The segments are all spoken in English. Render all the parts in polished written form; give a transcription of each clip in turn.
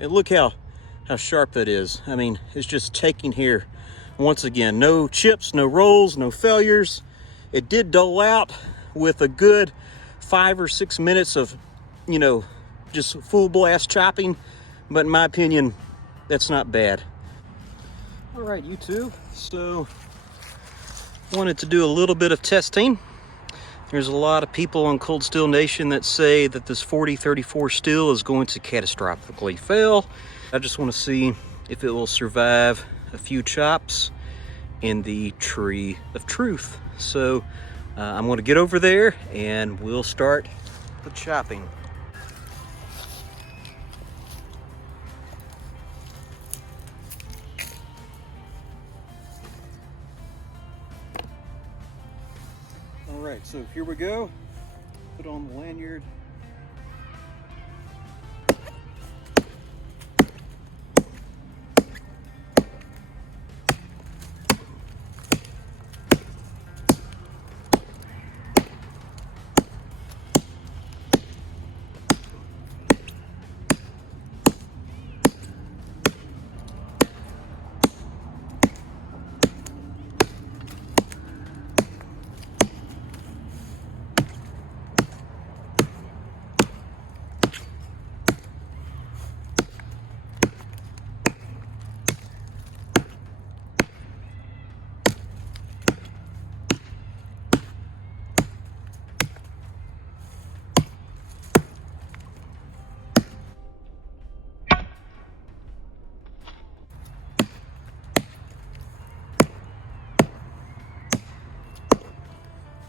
And look how sharp that is. I mean, it's just taking here. Once again, no chips, no rolls, no failures. It did dull out with a good 5 or 6 minutes of, just full blast chopping. But in my opinion, that's not bad. All right, YouTube. So, wanted to do a little bit of testing. There's a lot of people on Cold Steel Nation that say that this 4034 steel is going to catastrophically fail. I just want to see if it will survive a few chops in the tree of truth. So I'm going to get over there and we'll start the chopping. All right, so here we go. Put on the lanyard.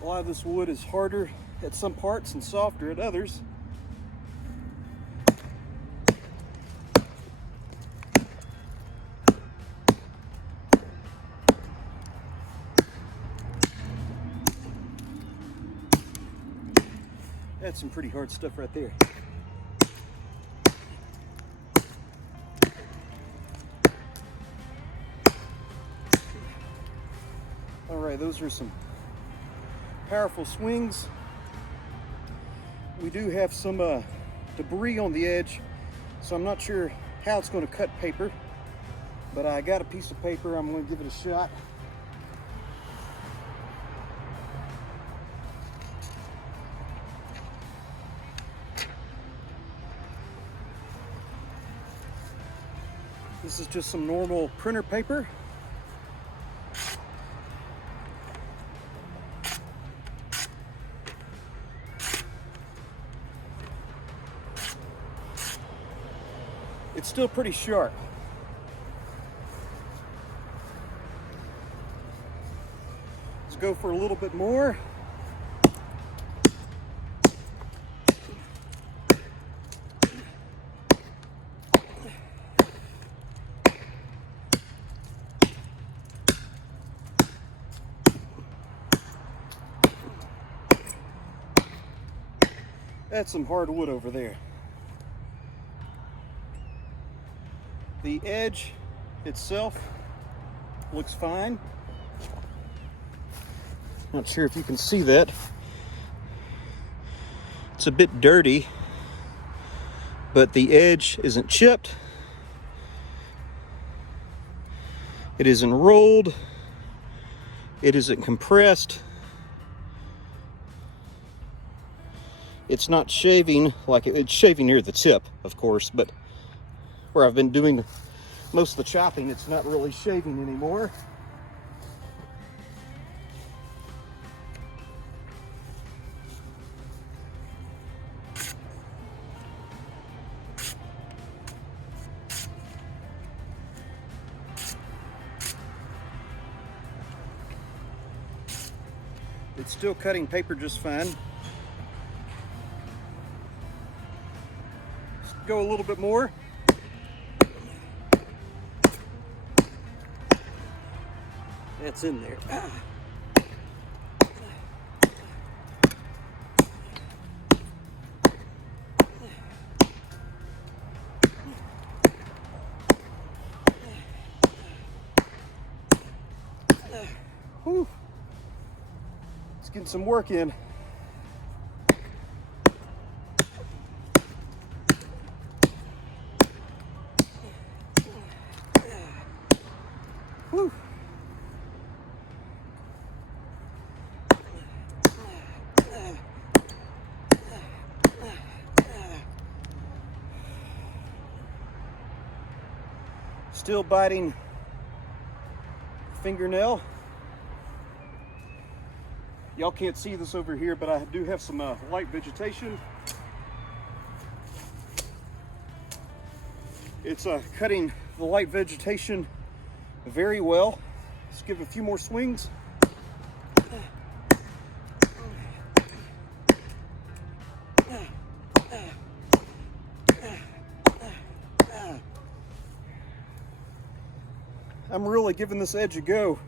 A lot of this wood is harder at some parts and softer at others. That's some pretty hard stuff right there. All right, those are some powerful swings. We do have some debris on the edge, so I'm not sure how it's going to cut paper, but I got a piece of paper. I'm going to give it a shot. This is just some normal printer paper. It's still pretty sharp. Let's go for a little bit more. That's some hardwood over there. The edge itself looks fine. Not sure if you can see that. It's a bit dirty, but the edge isn't chipped. It isn't rolled. It isn't compressed. It's not shaving like it's shaving near the tip, of course, but where I've been doing most of the chopping, it's not really shaving anymore. It's still cutting paper just fine. Let's go a little bit more. That's in there. Whew. Let's get some work in. still biting fingernail. Y'all can't see this over here, but I do have some light vegetation. It's cutting the light vegetation very well. Let's give it a few more swings. I'm really giving this edge a go.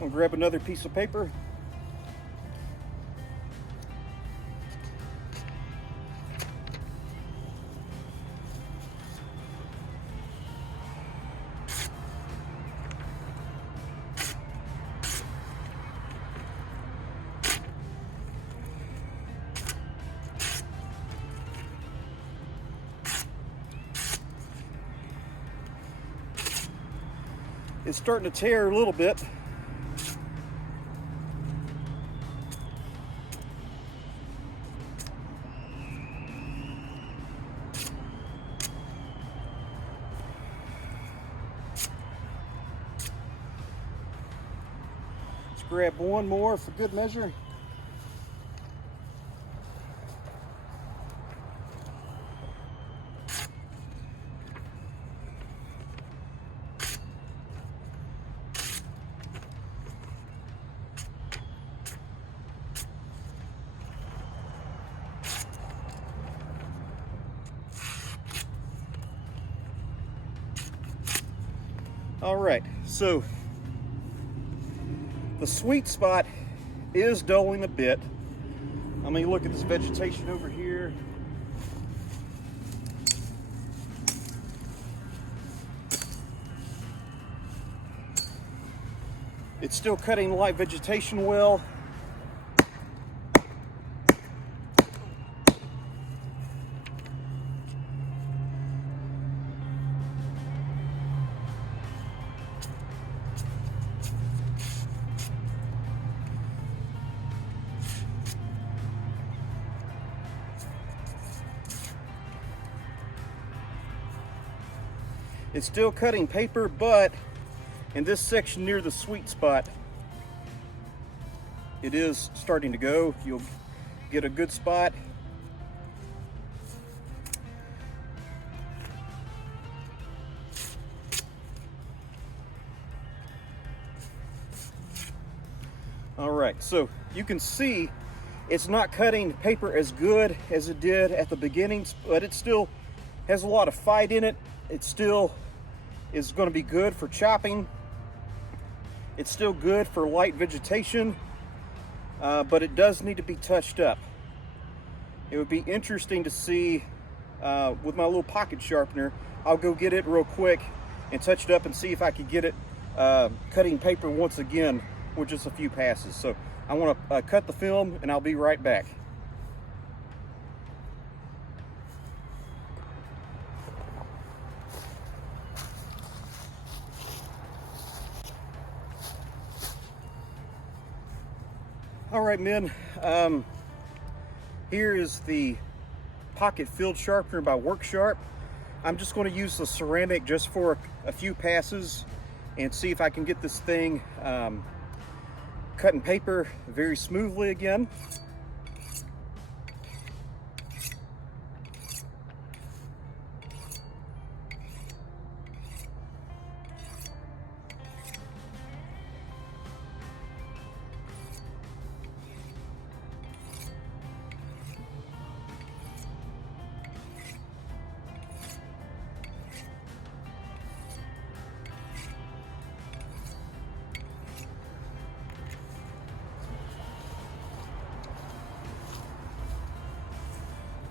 I'll grab another piece of paper. It's starting to tear a little bit. Let's grab one more for good measure. All right, so the sweet spot is dulling a bit. I mean, look at this vegetation over here. It's still cutting light vegetation well. It's still cutting paper, but in this section near the sweet spot, it is starting to go. You'll get a good spot. All right, so you can see it's not cutting paper as good as it did at the beginning, but it still has a lot of fight in it. It still is going to be good for chopping. It's still good for light vegetation, but it does need to be touched up. It would be interesting to see with my little pocket sharpener. I'll go get it real quick and touch it up and see if I could get it cutting paper once again with just a few passes. So I want to cut the film and I'll be right back. All right, men, here is the pocket field sharpener by WorkSharp. I'm just going to use the ceramic just for a few passes and see if I can get this thing cutting paper very smoothly again.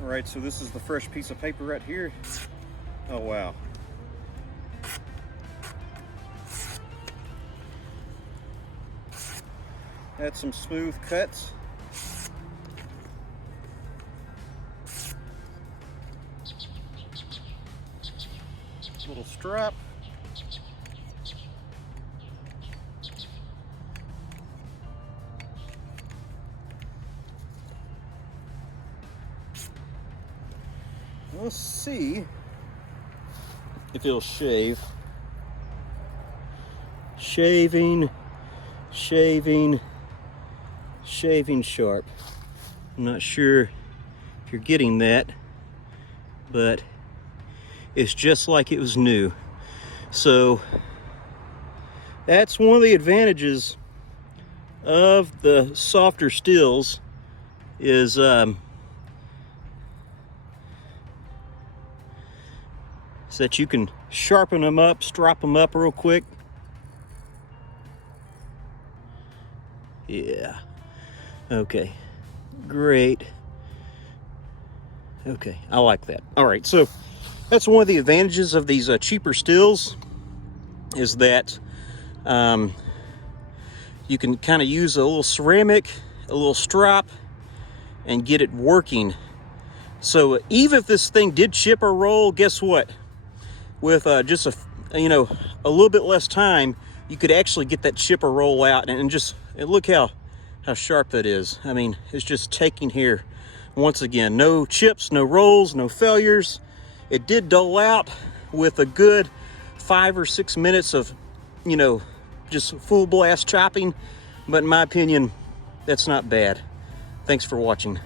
All right, so this is the fresh piece of paper right here. Oh, wow. Had some smooth cuts. Little strap. Let's see if it'll shave. Shaving sharp. I'm not sure if you're getting that, but it's just like it was new. So that's one of the advantages of the softer stills is that you can sharpen them up, strop them up real quick. Yeah. Okay. Great. Okay, I like that. All right, so that's one of the advantages of these cheaper stills is that you can kind of use a little ceramic, a little strop, and get it working. So even if this thing did chip or roll, guess what? With just a little bit less time, you could actually get that chip or roll out, and look how sharp that is. I mean, it's just taking here. Once again, no chips, no rolls, no failures. It did dull out with a good 5 or 6 minutes of, just full blast chopping. But in my opinion, that's not bad. Thanks for watching.